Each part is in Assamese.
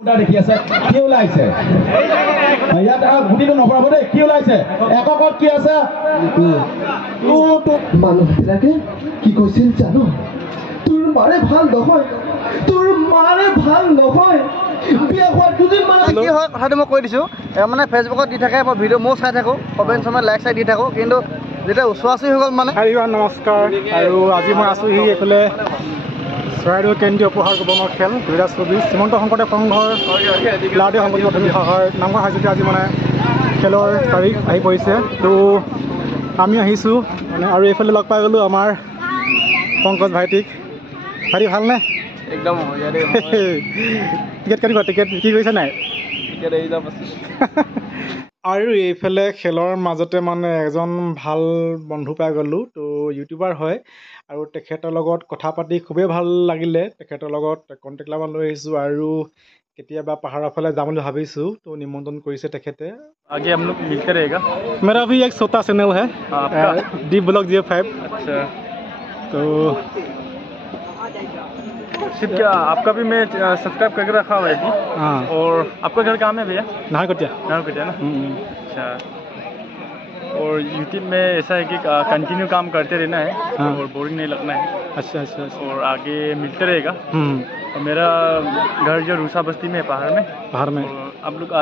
দেখি আছে কি ওলাইছে ইয়াত গুটিটো নপৰাব দেই কি ওলাইছে এককত কি আছে মানুহবিলাকে কি কৈছিল জানো তোৰ মাৰে ভাল নহয় বিয়া হোৱাৰ দুদিনমান কি হয় কথাটো মই কৈ দিছোঁ মানে ফেচবুকত দি থাকে মই ভিডিঅ' ময়ো চাই থাকোঁ কমেণ্ট চমেণ্ট লাইক চাই দি থাকোঁ কিন্তু যেতিয়া ওচৰা-ওচৰি হৈ গ'ল মানে নমস্কাৰ আৰু আজি মই আছোঁহি এইফালে চৰাইদেউ কেন্দ্ৰীয় উপহাৰ গৱনৰ খেল 2024 শ্ৰীমন্ত শংকৰদেৱ সংঘৰ লাউদেউ সংগঠন প্ৰাথমিক সহায়ৰ নামঘৰ হাজোতে আজি মানে খেলৰ তাৰিখ আহি পৰিছে তো আমি আহিছোঁ মানে আৰু এইফালে লগ পাই গ'লোঁ আমাৰ পংকজ ভাইটিক ভাইটি ভালনে একদম টিকেট কেনেকুৱা টিকেট বিক্ৰী কৰিছে নাই আৰু এইফালে খেলৰ মাজতে মানে এজন ভাল বন্ধু পাই গ'লোঁ তো ইউটিউবাৰ হয় আৰু তেখেতৰ লগত কথা পাতি খুবেই ভাল লাগিলে তেখেতৰ লগত কণ্টেক্ট নাম্বাৰ লৈ আহিছোঁ আৰু কেতিয়াবা পাহাৰৰ ফালে যাম বুলি ভাবিছোঁ তো নিমন্ত্ৰণ কৰিছে তেখেতে आगे हम लोग मिलते रहेगा मेरा भी एक छोटा चैनल है डी ब्लॉग 05 अच्छा तो सिर्फ क्या आपका भी मैं सब्सक्राइब करके रखा हुआ है अभी हाँ और आपका घर कहाँ में भैया नाहरकटिया नाहरकटिया ना अच्छा और यूट्यूब में ऐसा है कि कंटिन्यू काम करते रहना है हाँ। और बोरिंग नहीं लगना है अच्छा अच्छा अच्छा और आगे मिलते रहेगा और मेरा घर जो रूसा बस्ती में है पहाड़ में बाहर में और आप लोग आ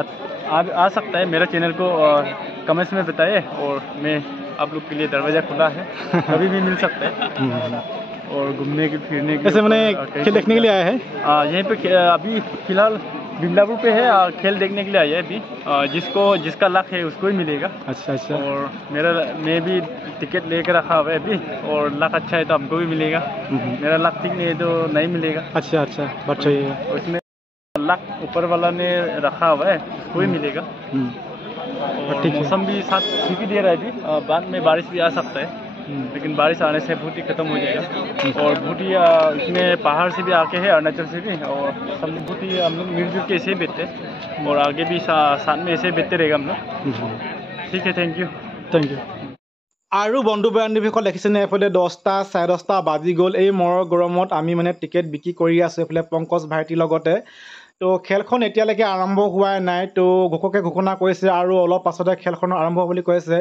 सकता है मेरा चैनल को कमेंट्स में बताइए और मैं आप लोग के लिए दरवाज़ा खुला है कभी भी मिल सकता है और घूमने के फिरने के ऐसे मैंने खेल देखने के लिए आया है यहीं पे अभी फिलहाल बिमलापुर पे है खेल देखने के लिए आया है अभी जिसका लक है उसको ही मिलेगा अच्छा अच्छा और मैं भी टिकट लेकर रखा हुआ है अभी और लक अच्छा है तो हमको भी मिलेगा मेरा लक ठीक नहीं है तो नहीं मिलेगा अच्छा अच्छा बात सही है उसमें लक ऊपर वाला ने रखा हुआ है उसको ही मिलेगा और ठीक है। मौसम भी साथ ठीक ही दे रहा है अभी बाद में बारिश भी आ सकता है लेकिन बारिश आने से बहुत ही ख़त्म हो जाएगा और बहुत ही इसमें पहाड़ से भी आके है अरुणाचल से भी और सब बहुत ही हम लोग मिलजुल के ऐसे ही बैठते हैं और आगे भी साथ में ऐसे ही बैठते रहेगा हम लोग ठीक है थैंक यू আৰু বন্ধু বান্ধৱীসকল দেখিছেনে এইফালে 10টা 10:30 বাজি গ'ল এই মৰৰ গৰমত আমি মানে টিকেট বিক্ৰী কৰি আছোঁ এইফালে পংকজ ভাইটিৰ লগতে তো খেলখন এতিয়ালৈকে আৰম্ভ হোৱাই নাই তো ঘোষকে ঘোষণা কৰিছে আৰু অলপ পাছতে খেলখন আৰম্ভ বুলি কৈছে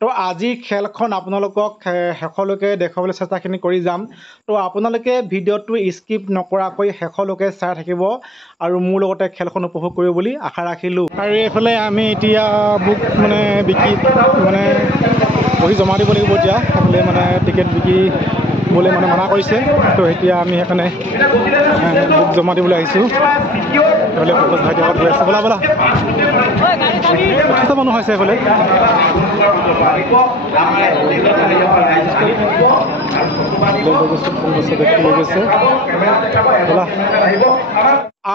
তো আজি খেলখন আপোনালোকক শেষলৈকে দেখুৱাবলৈ চেষ্টাখিনি কৰি যাম তো আপোনালোকে ভিডিঅ'টো স্কিপ নকৰাকৈ শেষলৈকে চাই থাকিব আৰু মোৰ লগতে খেলখন উপভোগ কৰিব বুলি আশা ৰাখিলোঁ আৰু এইফালে আমি এতিয়া বুক মানে বিক্ৰী মানে বহি জমা দিব লাগিব এতিয়া সেইফালে মানে টিকেট বিক্ৰী বলে মানে মানা কৰিছে তো এতিয়া আমি সেইকাৰণে বুক জমা দিবলৈ আহিছোঁ সেইফালে পংকজ ভাইটি আগত গৈ আছে বলা বলা যথেষ্ট মানুহ হৈছে সেইফালে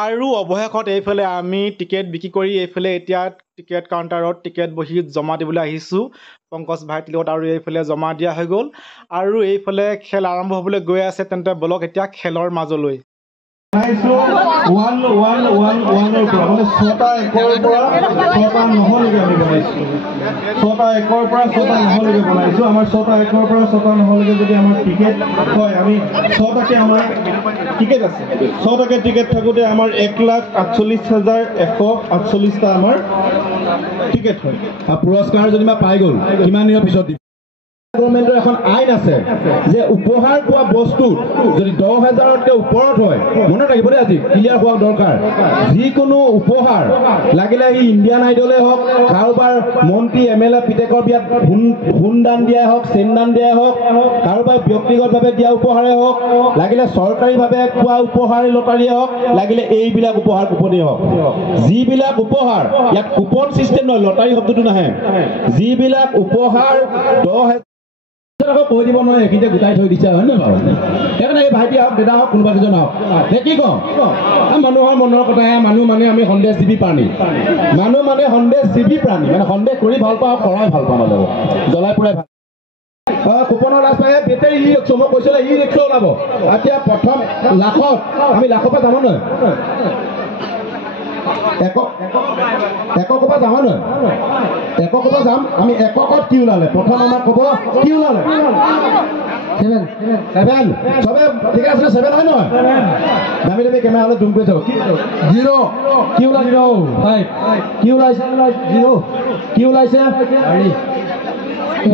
আৰু অৱশেষত এইফালে আমি টিকেট বিক্ৰী কৰি এইফালে এতিয়া টিকেট কাউণ্টাৰত টিকেট বহি জমা দিবলৈ আহিছোঁ পংকজ ভাইটিৰ লগত আৰু এইফালে জমা দিয়া হৈ গ'ল আৰু এইফালে খেল আৰম্ভ হ'বলৈ গৈ আছে তেন্তে বলক এতিয়া খেলৰ মাজলৈ ছটা একৰ পৰা ছটা নহলৈকে আমি বনাইছোঁ ছটা একৰ পৰা ছটা নহলৈকে বনাইছোঁ আমাৰ ছটা একৰ পৰা ছটা নহলৈকে যদি আমাৰ টিকেট হয় আমি ছটাকে আমাৰ টিকেট আছে ছটাকে টিকেট থাকোঁতে আমাৰ 1,48,148টা আমাৰ টিকেট হয় আৰু পুৰস্কাৰ যেনিবা পাই গ'ল কিমান দিনৰ পিছত দিব গভৰ্ণমেণ্টৰ এখন আইন আছে যে উপহাৰ পোৱা বস্তু যদি 10,000তকৈ ওপৰত হয় মনত ৰাখিব দেই আজি ক্লিয়াৰ হোৱা দৰকাৰ যিকোনো উপহাৰ লাগিলে সি ইণ্ডিয়ান আইডলে হওক কাৰোবাৰ মন্ত্ৰী MLA পিতেকৰ বিয়াত সোণদান দিয়াই হওক চেনদান দিয়াই হওক কাৰোবাৰ ব্যক্তিগতভাৱে দিয়া উপহাৰেই হওক লাগিলে চৰকাৰীভাৱে পোৱা উপহাৰ লটাৰীয়ে হওক লাগিলে এইবিলাক উপহাৰ কুপনেই হওক যিবিলাক উপহাৰ ইয়াত কুপন ছিষ্টেম নহয় লটাৰী শব্দটো নাহে যিবিলাক উপহাৰ 10,000 কৈ দিব নহয় এইখিনিতে গোটাই থৈ দিছে হয় নে বাৰু সেইকাৰণে এই ভাইটি হওক দাদা হওক কোনোবা কেইজন হওক কি কওঁ মানুহৰ মনৰ কথা মানুহ মানে আমি সন্দেহজীৱী প্ৰাণী মানুহ মানে সন্দেহজীৱী প্ৰাণী মানে সন্দেহ কৰি ভাল পাওঁ কৰাই ভাল পাওঁ মানে জ্বলাই পুৰাই ভাল কুপনৰ লাজ পাই বেটেৰী ই ৰিক্সা মই কৈছিলে ই ৰিক্সা ওলাব এতিয়া প্ৰথম লাখত আমি লাখৰ পৰা যাম নহয় এককৰ পৰা যাম নহয় এককৰ পৰা যাম আমি এককত কি ওলালে প্ৰথম আমাক ক'ব কি ওলালে 7 চবে ঠিক আছে 7 হয় নহয় দামি দামি কেমেৰা হলে জুম কৰি চাব 0 কি ওলাইছে 5 কি ওলাইছে 0 কি ওলাইছে 1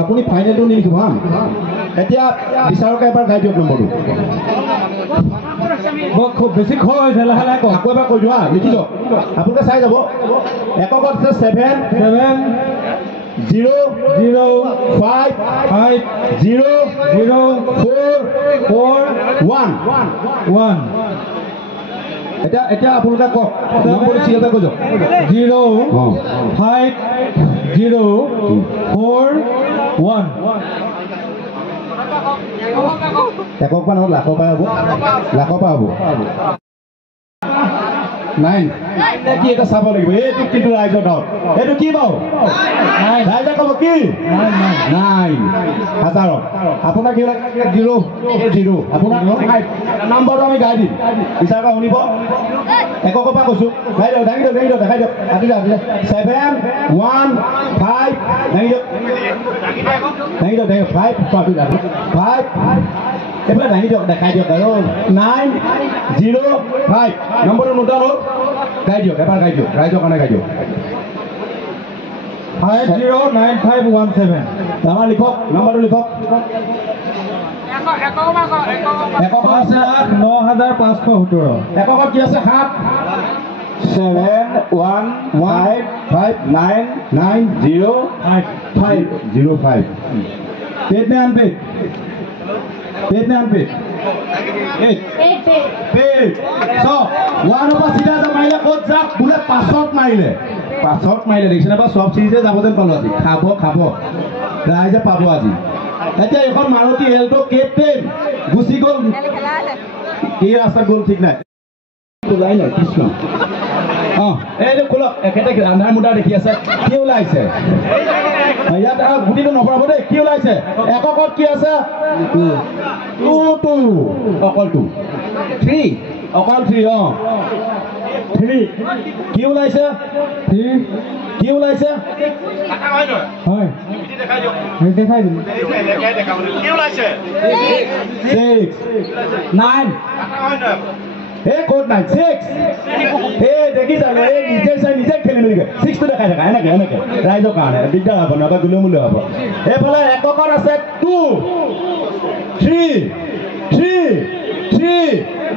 আপুনি ফাইনেলটো নিলিখিব হা এতিয়া বিচাৰকে এবাৰ গাই দিয়ক নম্বৰটো খুব বেছি খৰ হৈছে লাহে লাহে আকৌ এবাৰ কৈ দিওঁ হা লিখি লওক আপোনালোকে চাই যাব এককত আছে 7 0 0 5 5 0 0 4 4 1 এতিয়া আপোনালোকে কওক নম্বৰ চিৰিয়েলটা কৈ যাওক 0 5 0 4 1 একক পৰা নহ'ল লাখৰ পৰা হ'ব নাইন কি এটা চাব লাগিব এইটো কিন্তু ৰাইজৰ গাঁৱত এইটো কি বাৰু ৰাইজে ক'ব কি নাইন হাজাৰত আপোনাক কি লাগে 0 0 আপোনাক নম্বৰটো আমি গাই দিম বিচাৰ পৰা শুনিব এককৰ পৰা কৈছোঁ গাই দিয়ক দাঙি দিয়ক দেখাই দিয়ক আতিলে 7 1 5 দাঙি দিয়ক 5 এইফালে দাঙি দিয়ক দেখাই দিয়ক আৰু 9 0 5 নম্বৰটো নোট হ'ল গাই দিয়ক এবাৰ গাই দিয়ক ৰাইজৰ কাৰণে গাই দিয়ক 509517 আমাৰ লিখক নম্বৰটো লিখক এককত আছে 9517 এককত কি আছে 7 7 1 5 5 9 9 0 5 0 5 पेट में अनपेट पेट में अनपेट 8 पेट सो वन ओवर सीधा जा माइले कोत जा बुले पासत माइले देखिस ना सब चीजे যাব দেন পালো আজি খাব রাইজে পাবো আজি এতিয়া এখন মাৰুতি এল্টো কেপ্টেন গুছি গল কি রাস্তা গল ঠিক নাই ওলাই নাই কৃষ্ণ এই যে খোলক একেটা আন্ধাৰ মুডা দেখি আছে কি ওলাইছে ইয়াত গুটিটো নপৰাব দেই কি ওলাইছে এককত কি আছে 2 অকল 2 3 অকল 3 3 কি ওলাইছে 3 কি ওলাইছে হয় দেখাই দিম কি ওলাইছে 6 9 ए कोड 9 6 ए देखि जाले ए निजे खेली मिलगे 6 तो देखाय थाका एनेके राइजो काने दिगदार হ'ব নবা গুলমুল হ'ব এফালে এককৰ আছে 2 3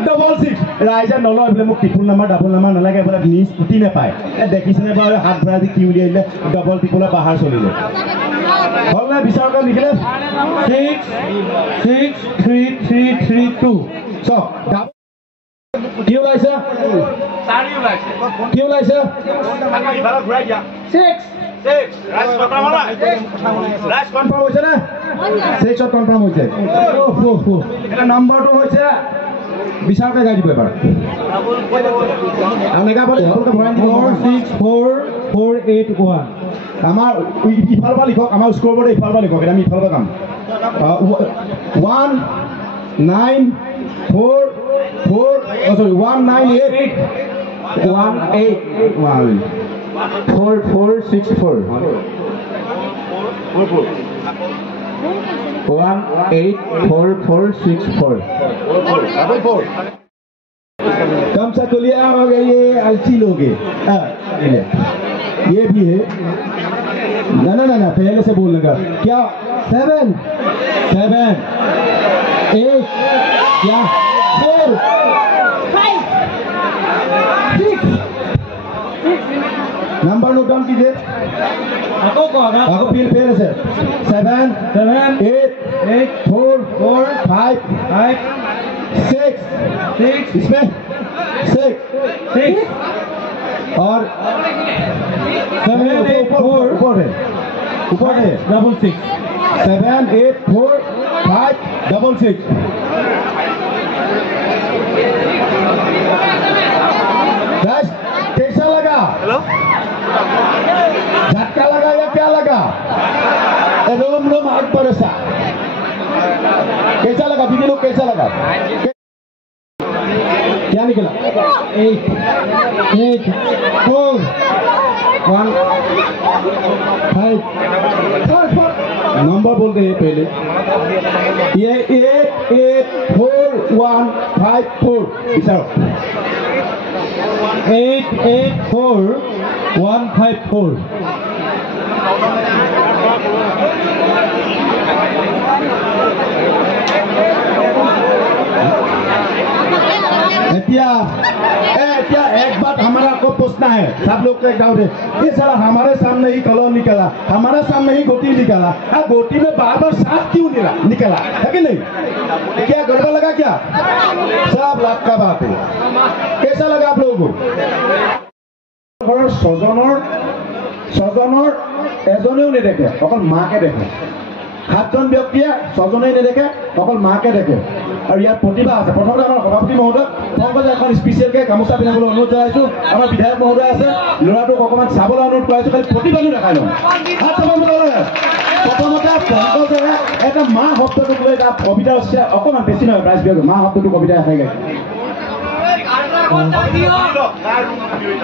ডবল 6 ৰাইজে নলয় এফালে মোক টিপুল নাম্বাৰ ডাবল নাম্বাৰ নালাগে এফালে নি স্কুটি নাপায় এ দেখিছনে বাৰু হাত ভৰা দি কি উলিয়াইলে ডবল টিপুলা বাহাৰ চলিলে হলনে বিচাৰক লিখিলে 6 সো কি ওলাইছে 4 ওলাইছে কি ওলাইছে ইবাৰ ঘূৰাই দিয়া 6 ৰাইজ কনফাৰ্ম হৈছে না 6 কনফাৰ্ম হৈছে এটা নম্বৰটো হৈছে বিচাৰকে গাই দিব এবাৰ আনেগা বলে 464481 আমাৰ ইফাল পৰা লিখক আমাৰ স্কোৰ বৰ্ডে ইফাল পৰা লিখক আমি ইফাল পৰা কাম 4464 कम सा तोलिया हो गए ये अलसी लोग ये भी है ना पहले से बोलने का क्या 7 8 क्या 4 5 6 नंबर नोट डाउन कीजिए आपको फेल है 7 8 4 5 6 इसमें 6 और 7 8 4 ऊपर है 6 7 8 4 5 6 कैसा लगा हेलो झटका लगा या क्या लगा रोम आग पर ऐसा कैसा लगा दीदी लोग कैसा लगा क्या निकला 8 4 1 5 नंबर बोल दे पहले। ये 884154 विचारो 884154। एक बात हमारा को पूछना है, सब लोग को एक डाउट है, ये साला हमारे सामने ही कलर निकला, हमारे सामने ही गोटी निकला, गोटी में बार बार सांप क्यों निकला है कि नहीं? क्या गड़बड़ लगा क्या? सब लाभ का बात है। कैसा लगा आप लोगों को? ছজনৰ এজনেও নেদেখে, অকল মাকে দেখে। 7জন ব্যক্তিয়ে ছজনেই নেদেখে, অকল মাকে দেখে। আৰু ইয়াত প্ৰতিভা আছে। প্ৰথমতে আমাৰ সভাপতি মহোদয় পংকজে এখন স্পেচিয়েলকৈ গামোচা পিন্ধাবলৈ অনুৰোধ জনাইছোঁ। আমাৰ বিধায়ক মহোদয় আছে, ল'ৰাটোক অকণমান চাবলৈ অনুৰোধ কৰাইছোঁ, খালি প্ৰতিভাটো দেখাই লওঁ। প্ৰথমতে পংকজে এটা মা শব্দটোক লৈ এটা কবিতা অকণমান বেছি নহয়, প্ৰাইজ বিভাগ মা শব্দটো কবিতা এখাই গাইছে।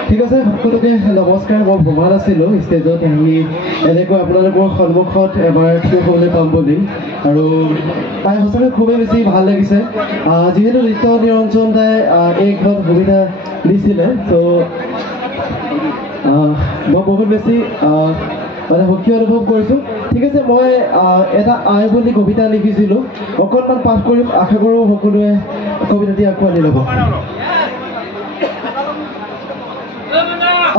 ঠিক আছে, সকলোকে নমস্কাৰ। মই ভবা নাছিলোঁ ষ্টেজত আহি এনেকৈ আপোনালোকৰ সন্মুখত এবাৰ থিয় হ'বলৈ পাম বুলি, আৰু তাই সঁচাকৈ খুবেই বেছি ভাল লাগিছে। যিহেতু নৃত্য নিৰঞ্জন দাই এই ঘৰত সুবিধা দিছিলে, ত' মই বহুত বেছি মানে সুখী অনুভৱ কৰিছোঁ। ঠিক আছে, মই এটা আই বুলি কবিতা লিখিছিলোঁ, অকণমান পাঠ কৰিম, আশা কৰোঁ সকলোৱে কবিতাটি আঁকোৱালি ল'ব।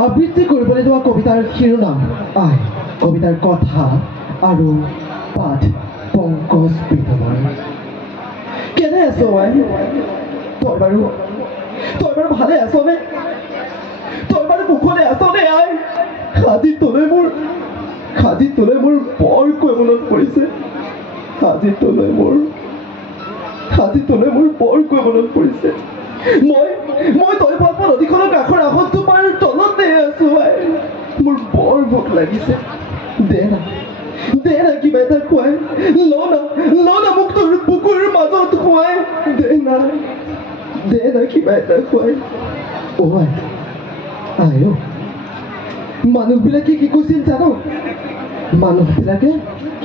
আবৃত্তি কৰিবলৈ যোৱা কবিতাৰ শিৰোনাম আই, কবিতাৰ কথা আৰু পাঠ পংকজ প্ৰীতমৰ। কেনে আছ আই? তই বাৰু ভালে আছনে? তই বাৰু কুশলে আছনে আই? আজি তোলৈ মোৰ বৰকৈ মনত পৰিছে। আজি তোলৈ মোৰ বৰকৈ মনত পৰিছে। মই তৈপল্প নদীখনৰ কাষৰ আহতজোপাৰ তলতে আছো আই। মোৰ বৰ ভোক লাগিছে। দে না কিবা এটা খুৱাই, ল না মোক তোৰ বুকুৰ মাজত খুৱাই। দে না কিবা এটা খুৱাই। আই মানুহবিলাকে কি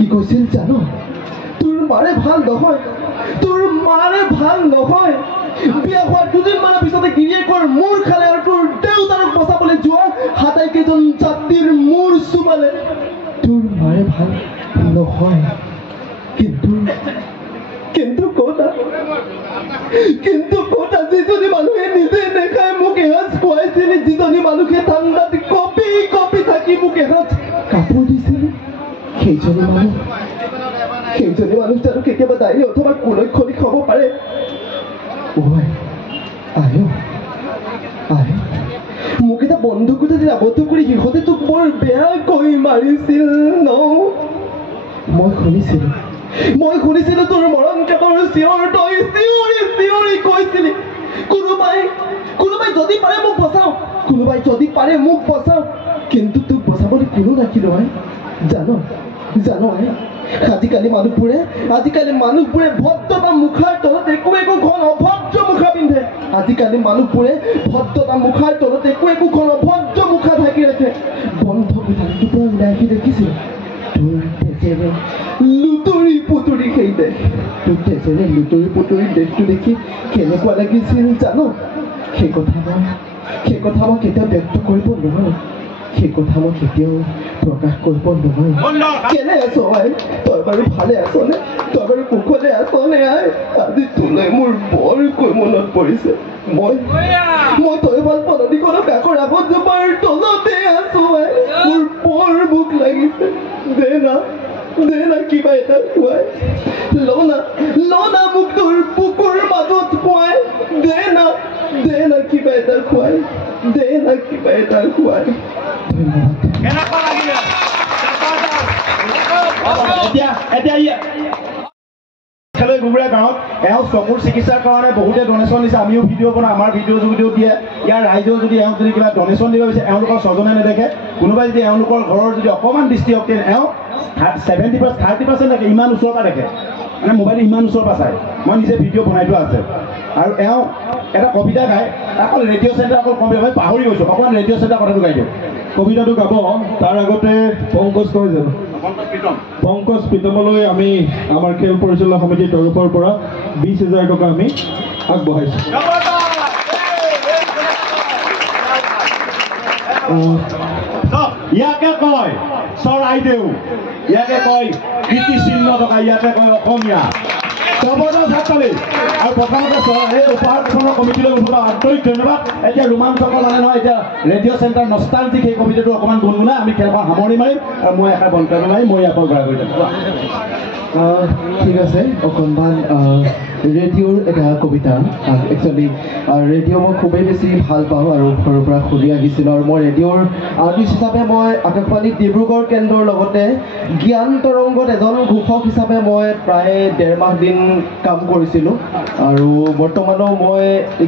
কৈছিল জানো? তোৰ মাৰে ভাল নহয়। বিয়া হোৱাৰ দুদিনমানৰ পিছতে গিৰিয়েকৰ মূৰ খালে আৰু তোৰ দেউতাৰক বচাবলৈ যোৱা হাতাইকেইজন যাত্ৰীৰ মূৰ চুমালে। তোৰ মাৰে ভাল নহয়, কিন্তু ক'তা যিজনী মানুহে নিজে নেখাই মোক এসাঁজ খুৱাইছিল, যিজনী মানুহে ঠাণ্ডাত কঁপি থাকি মোক এসাঁজ কাপোৰ দিছিল, সেইজনী মানুহ জানো কেতিয়াবা ডায়েৰী অথবা কুলক্ষণিক হ'ব পাৰে? মোক এটা বন্দুকতে আবদ্ধ কৰি সিহঁতে তোক বৰ বেয়াকৈ মাৰিছিল ন? মই শুনিছিলো তোৰ মৰণ কাতৰ চিঞৰ, তই চিঞৰি কৈছিলি কোনোবাই যদি পাৰে মোক বচাও, কিন্তু তোক বচাবলৈ কোনো নাছিল আই। জানো আই, আজিকালি মানুহবোৰে ভদ্ৰতা মুখাৰ তলত একোখন অভদ্ৰ মুখা পিন্ধে। আজিকালি মানুহবোৰে ভদ্ৰতা মুখাৰ তলত একোখন অভদ্ৰ মুখা ঢাকি ৰাখে। বন্ধ কোঠাটোৰ পৰা ওলাই আহি দেখিছিল তোৰ তেজেৰে লুতৰি পুতৰি সেই দেশ। তোৰ তেজেৰে লুতৰি পুতৰি দেশটো দেখি কেনেকুৱা লাগিছিল জানো? সেই কথা মই কেতিয়াও ব্যক্ত কৰিব নোৱাৰো, সেই কথা মই কেতিয়াও প্ৰকাশ কৰিব নোৱাৰো। কেনে আছ আই? তই বাৰু ভালে আছনে? তই বাৰু কুশলে আছনে আই? আজি তোলৈ মোৰ বৰকৈ মনত পৰিছে। মই তৈপল্প নদীখনৰ কাষৰ আহতজোপাৰ তলতে আছো আই। মোৰ বৰ ভোক লাগিছে। দে না কিবা এটা খুৱাই, ল না মোক তোৰ বুকুৰ মাজত খুৱাই। দে না কিবা এটা খুৱাই। ধন্যবাদ। গুগুৰা গাঁৱত এওঁ চকুৰ চিকিৎসাৰ কাৰণে বহুতে ডনেশ্যন দিছে। আমিও ভিডিঅ' বনাওঁ, আমাৰ ভিডিঅ' যোগেদিও দিয়ে। ইয়াৰ ৰাইজেও যদি এওঁক যদি কিবা ডনেশ্যন দিব বিচাৰে, এওঁলোকৰ ছজনে নেদেখে। কোনোবাই যদি এওঁলোকৰ ঘৰৰ যদি অকণমান দৃষ্টিশক্তি, এওঁ 30% দেখে, ইমান ওচৰৰ পৰা দেখে, মানে মোবাইলটো ইমান ওচৰৰ পৰা চায়। মই নিজে ভিডিঅ' বনাই থোৱা আছে। আৰু এওঁ এটা কবিতা গায়, অকল ৰেডিঅ' চেণ্টাৰ মই পাহৰি গৈছোঁ, অকণমান ৰেডিঅ' চেণ্টাৰ কথাটো গাই দিওঁ। কবিতাটো গাব তাৰ আগতে পংকজ কয় জানো পংকজ প্ৰীতমলৈ আমি আমাৰ খেল পৰিচালনা সমিতিৰ তৰফৰ পৰা 20,000 টকা আমি আগবঢ়াইছোঁ। ইয়াকে কয় চৰাইদেউ, ইয়াকে কয় কীৰ্তিচিহ্ন টকা, ইয়াকে কয় অসমীয়া। জবৰদস্ত হাততালি। আৰু প্ৰথমতে এই উপহাৰখনৰ কমিটিলৈ আন্তৰিক ধন্যবাদ। এতিয়া ৰোমাঞ্চকৰ মানে নহয়, এতিয়া ৰেডিঅ' চেণ্টাৰ নষ্টালজিক সেই কমিটিটো অকণমান গুণগুণাই আমি খেলখন সামৰি মাৰিম আৰু মই এষাৰ বক্তব্য মাৰিম, মই ইয়াৰ পৰা ঘূৰাই কৰি যাম। ঠিক আছে, অকণমান ৰেডিঅ'ৰ এটা কবিতা। একচুৱেলি ৰেডিঅ' মই খুবেই বেছি ভাল পাওঁ আৰু ঘৰৰ পৰা শুনি আহিছিলোঁ। আৰু মই ৰেডিঅ'ৰ আৰ্টিষ্ট হিচাপে মই আকাশবাণী ডিব্ৰুগড় কেন্দ্ৰৰ লগতে জ্ঞান তৰংগত এজন ঘোষক হিচাপে মই প্ৰায় 1.5 মাহ দিন কাম কৰিছিলোঁ। আৰু বৰ্তমানো মই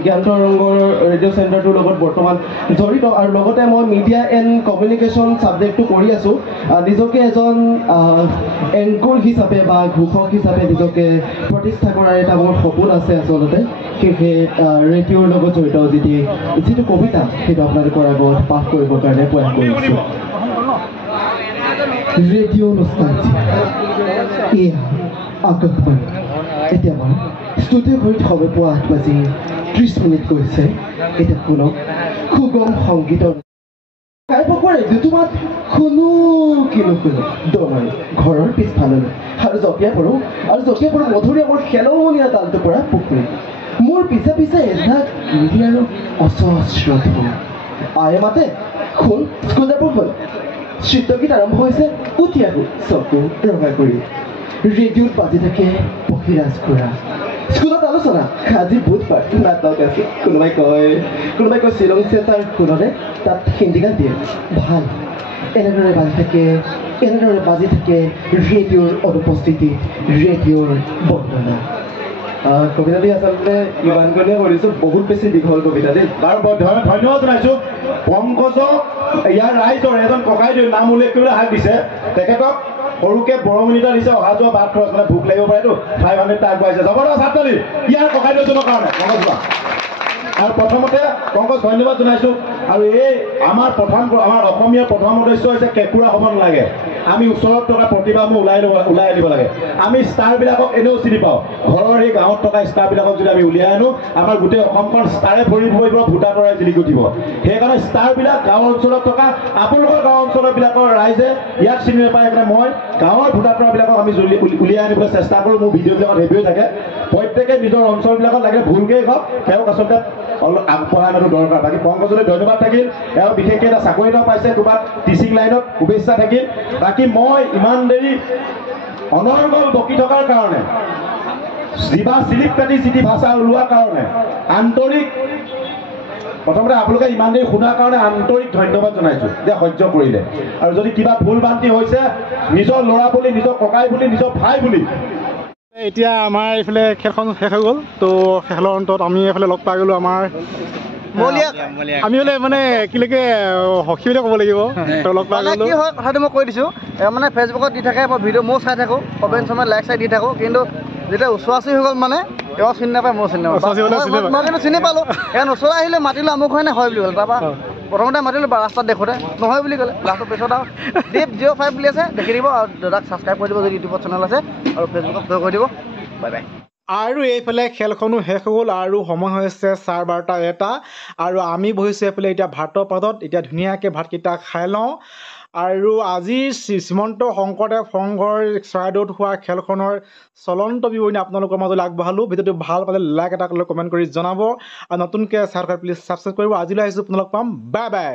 জ্ঞান তৰংগৰ ৰেডিঅ' চেণ্টাৰটোৰ লগত বৰ্তমান জড়িত। আৰু লগতে মই মিডিয়া এণ্ড কমিউনিকেশ্যন ছাবজেক্টটো কৰি আছোঁ। নিজকে এজন এংকৰ হিচাপে বা ঘোষক হিচাপে নিজকে প্ৰতিষ্ঠা কৰাৰ এটা মোৰ সপোন আছে আচলতে। সেয়েহে ৰেডিঅ'ৰ লগত জড়িত যিটো কবিতা সেইটো আপোনালোকৰ আগত পাঠ কৰিবৰ কাৰণে প্ৰয়াস কৰিছোঁ। ৰেডিঅ' নষ্টালজিয়া, এয়া আকাশবাণী। এতিয়া মই ষ্টুডিঅ' ঘড়ীত সময় পোৱা 8:30 কৈছে। এতিয়া শুনক সুগম সংগীতৰ গাই পকৰে যিটো মাত শুনো কিনো দমাই ঘৰৰ পিছফাললৈ আৰু জঁপিয়াই পৰোঁ মধুৰীয়া মোৰ খেলনীয়া তালটোৰ পৰা পুখুৰী। মোৰ পিছে পিছে এজাক মিলি আৰু অসহস্ৰ ধুম। আয়ে মাতে শুন স্কুল যাব হ'ল। চিত্ৰগীত আৰম্ভ হৈছে, উঠি আহোঁ চকু ৰঙা কৰি। ৰেডিঅ'ত বাজি থাকে পক্ষীৰাজ খুৰা। স্কুলত আলোচনা, আজি বুধবাৰ নাটক আছে। কোনোবাই কয় শ্বিলং চেণ্টাৰ শুনতে তাত হিন্দী গান দিয়ে। ভাল এনেদৰে বাজি থাকে ৰেডিঅ'ৰ অনুপস্থিতিত ৰেডিঅ'ৰ বন্দনা। কবিতাটি আচলতে ইমানকণে কৰিছোঁ, বহুত বেছি দীঘল কবিতা দেই। বাৰু ধন্যবাদ জনাইছোঁ। পংকজক ইয়াৰ ৰাইজৰ এজন ককাইদেউ নাম উল্লেখ কৰিবলৈ হাক দিছে। তেখেতক সৰুকে বৰঙণি এটা দিছে, অহা যোৱা বাট খৰচ, মানে ভোক লাগিব পাৰেতো, 500 আগবঢ়াইছে। জবৰদস্ত হাততালি ইয়াৰ ককাইদেউজনৰ কাৰণে পংকজ বা। আৰু প্ৰথমতে পংকজ ধন্যবাদ জনাইছোঁ। আৰু এই আমাৰ অসমীয়াৰ প্ৰথম উদ্দেশ্য হৈছে কেঁকুৰা হ'ব নালাগে। আমি ওচৰত থকা প্ৰতিভাসমূহ ওলাই আনিব লাগে। আমি ষ্টাৰবিলাকক এনেও চিনি পাওঁ। ঘৰৰ সেই গাঁৱত থকা ষ্টাৰবিলাকক যদি আমি উলিয়াই আনো, আমাৰ গোটেই অসমখন ষ্টাৰে ভৰি পৰিব, ভোটা তৰাই জিলিকি উঠিব। সেইকাৰণে ষ্টাৰবিলাক গাঁও অঞ্চলত থকা আপোনালোকৰ গাঁও অঞ্চলবিলাকৰ ৰাইজে ইয়াক চিনি নাপায়। সেইকাৰণে মই গাঁৱৰ ভোটা তৰাবিলাকক আমি উলিয়াই আনিবলৈ চেষ্টা কৰোঁ। মোৰ ভিডিঅ'বিলাকত সেইবোৰেই থাকে। প্ৰত্যেকে নিজৰ অঞ্চলবিলাকত লাগে ভুলকেই হওক, তেওঁক আচলতে অলপ আগবঢ়াই অনাটো দৰকাৰ। বাকী পংকজলৈ ধন্যবাদ থাকিল। এওঁ বিশেষকৈ এটা চাকৰি এটাও পাইছে, ক'ৰবাত টিচিং লাইনত, শুভেচ্ছা থাকিল। বাকী মই ইমান দেৰি অনৰ্গল বকি থকাৰ কাৰণে, জিভা চিলিপ কাটি যিটি ভাষা ওলোৱাৰ কাৰণে আন্তৰিক, প্ৰথমতে আপোনালোকে ইমান দেৰি শুনাৰ কাৰণে আন্তৰিক ধন্যবাদ জনাইছোঁ যে সহ্য কৰিলে। আৰু যদি কিবা ভুল ভ্ৰান্তি হৈছে, নিজৰ ল'ৰা বুলি, নিজৰ ককাই বুলি, নিজৰ ভাই বুলি। এতিয়া আমাৰ এইফালে খেলখন শেষ হৈ গ'ল। তো খেলৰ অন্তত আমি এইফালে লগ পাই গ'লোঁ আমাৰ আমি মানে কিলৈকে হকী বুলি ক'ব লাগিব। লগ পাই গ'লোঁ। কি হয় কথাটো মই কৈ দিছোঁ, মানে ফেচবুকত দি থাকে, মই ভিডিঅ' ময়ো চাই থাকোঁ, কমেণ্ট চমেণ্ট লাইক চাই দি থাকোঁ। কিন্তু যেতিয়া ওচৰা-ওচৰি হৈ গ'ল মানে এওঁ চিনি নাপায়, ময়ো চিনি নাপাওঁ। মই কিন্তু চিনি পালোঁ। এওঁ ওচৰলৈ আহিলে মাতিলোঁ, আমুক হয় নে হয় বুলি ক'লে। তাৰপৰা প্ৰথমতে মাতিলোঁ ৰাস্তাত দেখোঁতে নহয় বুলি ক'লে। লাষ্টৰ পিছত আৰু Deep05 বুলি আছে, দেখি দিব। আৰু দাদাক ছাবস্ক্ৰাইব কৰি দিব যদি ইউটিউবত চেনেল আছে, আৰু ফেচবুকত ফ'ল' কৰি দিব। Bye bye. আৰু এইফালে খেলখনো শেষ হৈ গ'ল আৰু সময় হৈছে 12:15 আৰু আমি বহিছোঁ এইফালে এতিয়া ভাতৰ পাতত। এতিয়া ধুনীয়াকৈ ভাতকেইটা খাই লওঁ। আৰু আজি শ্ৰীমন্ত শংকৰদেৱ সংঘৰ চৰাইদেউত হোৱা খেলখনৰ চলন্ত বিৱৰণী আপোনালোকৰ মাজলৈ আগবঢ়ালোঁ। ভিডিঅ'টো ভাল পালে লাইক এটা কৰি কমেণ্ট কৰি জনাব। আৰু নতুনকৈ চাই থকা প্লিজ ছাবস্ক্ৰাইব কৰিব। আজিলৈ আহিছোঁ, আপোনালোক পাম। Bye bye.